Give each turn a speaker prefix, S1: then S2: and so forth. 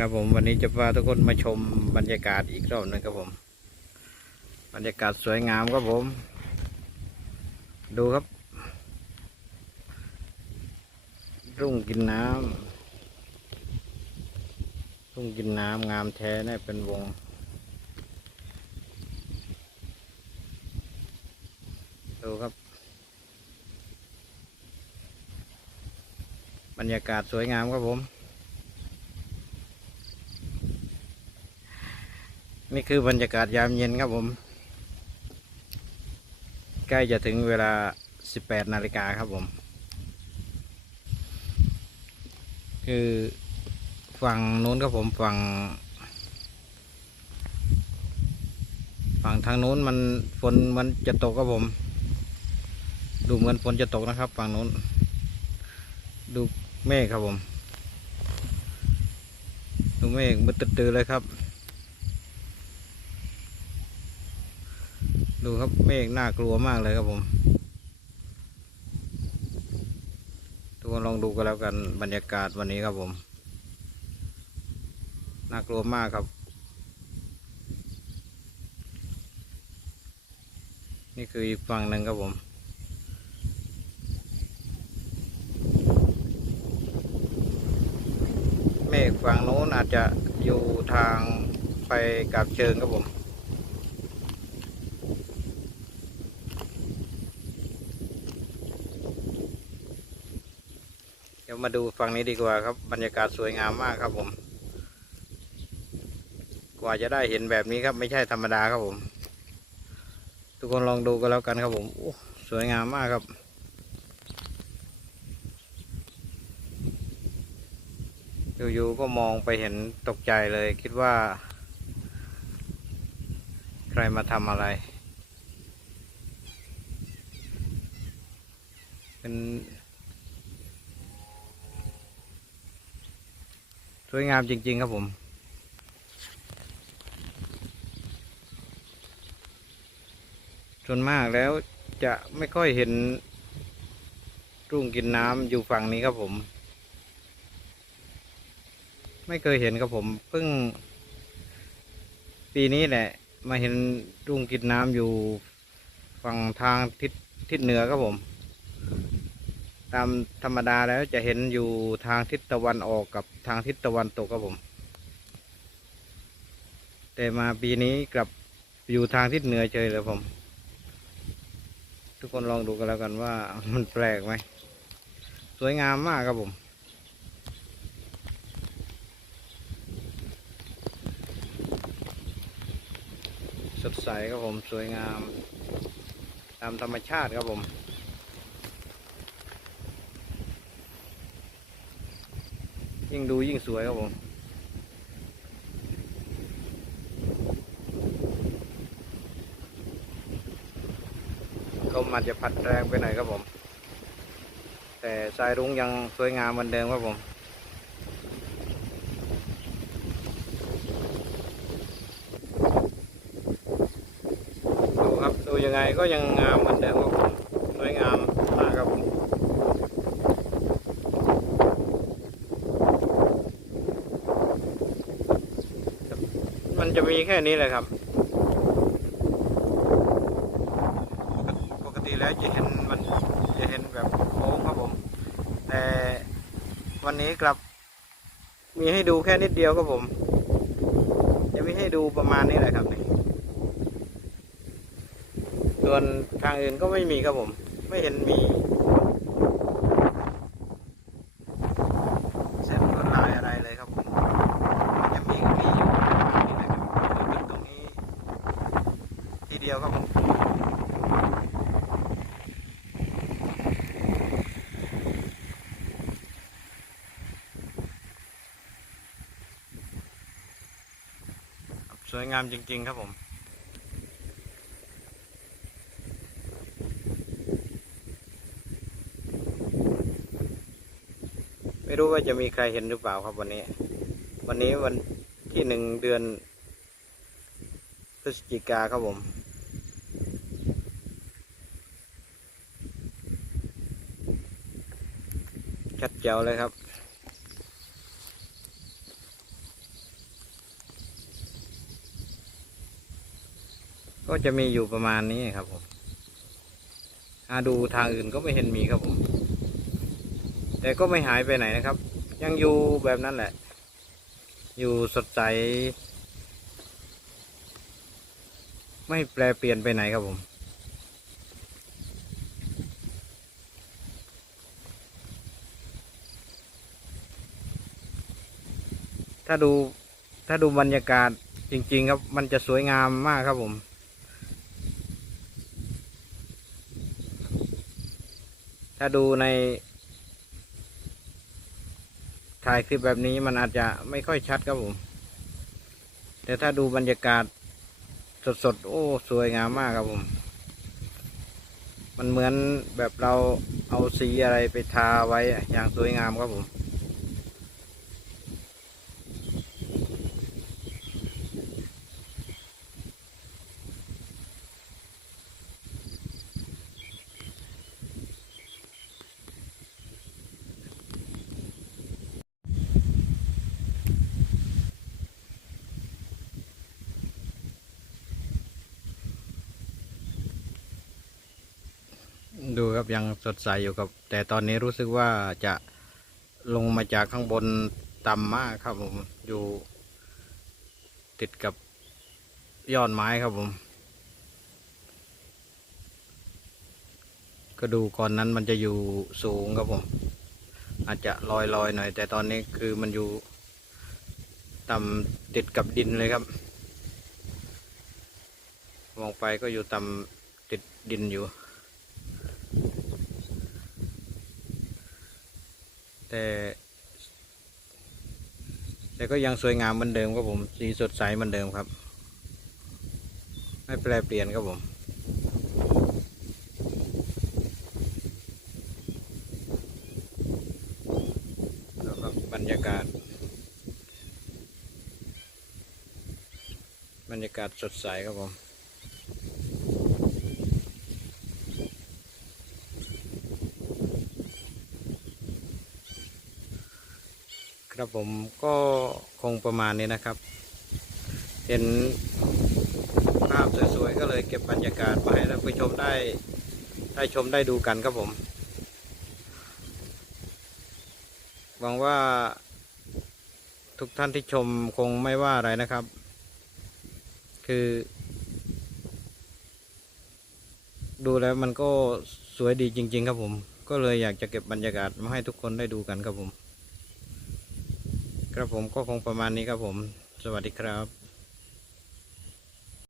S1: ครับผมวันนี้จะพาทุกคนมาชมบรรยากาศอีกรอบหนึงครับผม บรรยากาศสวยงามครับผม ดูครับ รุ่งกินน้ำรุ่งกินน้ำงามแท้แน่เป็นวง ดูครับ บรรยากาศสวยงามครับผม นี่คือบรรยากาศยามเย็นครับผม ใกล้จะถึงเวลา 18 นาฬิกาครับผม คือฝั่งนู้นครับผมฝั่ง ฝั่งทางนู้นมันฝนมันจะตกครับผม ดูเหมือนฝนจะตกนะครับ ฝั่งนู้น ดูเมฆครับผม ดูเมฆมืดตื่นๆเลยครับ ดูครับเมฆน่ากลัวมากเลยครับผม ทุกคนลองดูกันแล้วกันบรรยากาศวันนี้ครับผม น่ากลัวมากครับ นี่คืออีกฝั่งหนึ่งครับผมเมฆฝั่งโน้นอาจจะอยู่ทางไปกับเชิงครับผม ดี๋ยวมาดูฝั่งนี้ดีกว่าครับ บรรยากาศสวยงามมากครับผม กว่าจะได้เห็นแบบนี้ครับ ไม่ใช่ธรรมดาครับผม ทุกคนลองดูกันแล้วกันครับผมสวยงามมากครับอยู่ๆก็มองไปเห็นตกใจเลย คิดว่า ใครมาทำอะไร เป็น วยงามจริง ๆ ครับผม ส่วนมากแล้วจะไม่ค่อยเห็นรุ่งกินน้ำอยู่ฝั่งนี้ครับผม ไม่เคยเห็นครับผมเพิ่ง ปีนี้แหละ มาเห็นรุ่งกินน้ำอยู่ฝั่งทางทิศทิศเหนือครับผม ตามธรรมดาแล้วจะเห็นอยู่ทางทิศตะวันออกกับทางทิศตะวันตกครับผม แต่มาปีนี้กลับอยู่ทางทิศเหนือเฉยเลยผม ทุกคนลองดูกันแล้วกันว่ามันแปลกไหม สวยงามมากครับผมสดใสครับผมสวยงาม ตามธรรมชาติครับผม ยิ่งดูยิ่งสวยครับผมลมอาจจะพัดแรงไปหน่อยครับผม แต่สายรุ้งยังสวยงามเหมือนเดิมครับผม ดูครับ ดูยังไงก็ยังงามเหมือนเดิมครับผม สวยงามมากครับผม มันจะมีแค่นี้แหละครับ ปกติแล้วจะเห็นมันจะเห็นแบบโค้งครับผม แต่วันนี้กลับ มีให้ดูแค่นิดเดียวครับผม จะมีให้ดูประมาณนี้แหละครับนี่ส่วนทางอื่นก็ไม่มีครับผม ไม่เห็นมีเส้นลวดลายอะไรเลยครับผมมันจะมีก็มีอยู่ประมาณนี้แหละครับคือจุดตรงนี้ ทีเดียวครับผมสวยงามจริง ๆ ครับผมไม่รู้ว่าจะมีใครเห็นหรือเปล่าครับวันนี้ วันนี้วันที่หนึ่งเดือนพฤศจิกาครับผม ชัดเจ๋วเลยครับ ก็จะมีอยู่ประมาณนี้ครับผมหาดูทางอื่นก็ไม่เห็นมีครับผม แต่ก็ไม่หายไปไหนนะครับ ยังอยู่แบบนั้นแหละ อยู่สดใส ไม่แปลเปลี่ยนไปไหนครับผม ถ้าดูถ้าดูบรรยากาศจริง ๆ ครับ มันจะสวยงามมากครับผมถ้าดูใน ถ่ายคลิปแบบนี้มันอาจจะไม่ค่อยชัดครับผม แต่ถ้าดูบรรยากาศสดๆ โอ้ สวยงามมากครับผม มันเหมือนแบบเราเอาสีอะไรไปทาไว้อะอย่างสวยงามครับผม ดูครับยังสดใสอยู่ครับ แต่ตอนนี้รู้สึกว่าจะลงมาจากข้างบนต่ำมากครับผมอยู่ติดกับยอดไม้ครับผม ก็ดูก่อนนั้นมันจะอยู่สูงครับผม อาจจะลอยลอยหน่อย แต่ตอนนี้คือมันอยู่ต่ำติดกับดินเลยครับ มองไปก็อยู่ต่ำติดดินอยู่ แต่ แต่ก็ยังสวยงามเหมือนเดิมครับผม สีสดใสเหมือนเดิมครับ ไม่แปลเปลี่ยนครับผมแล้วก็บรรยากาศ บรรยากาศสดใสครับผม ครับผมก็คงประมาณนี้นะครับ เห็นภาพสวยๆก็เลยเก็บบรรยากาศมาให้ท่านผู้ชมได้ได้ชมได้ดูกันครับผมหวังว่าทุกท่านที่ชมคงไม่ว่าอะไรนะครับ คือ ดูแล้วมันก็สวยดีจริง ๆ ครับผม ก็เลยอยากจะเก็บบรรยากาศมาให้ทุกคนได้ดูกันครับผม ครับผมก็คงประมาณนี้ครับผม สวัสดีครับ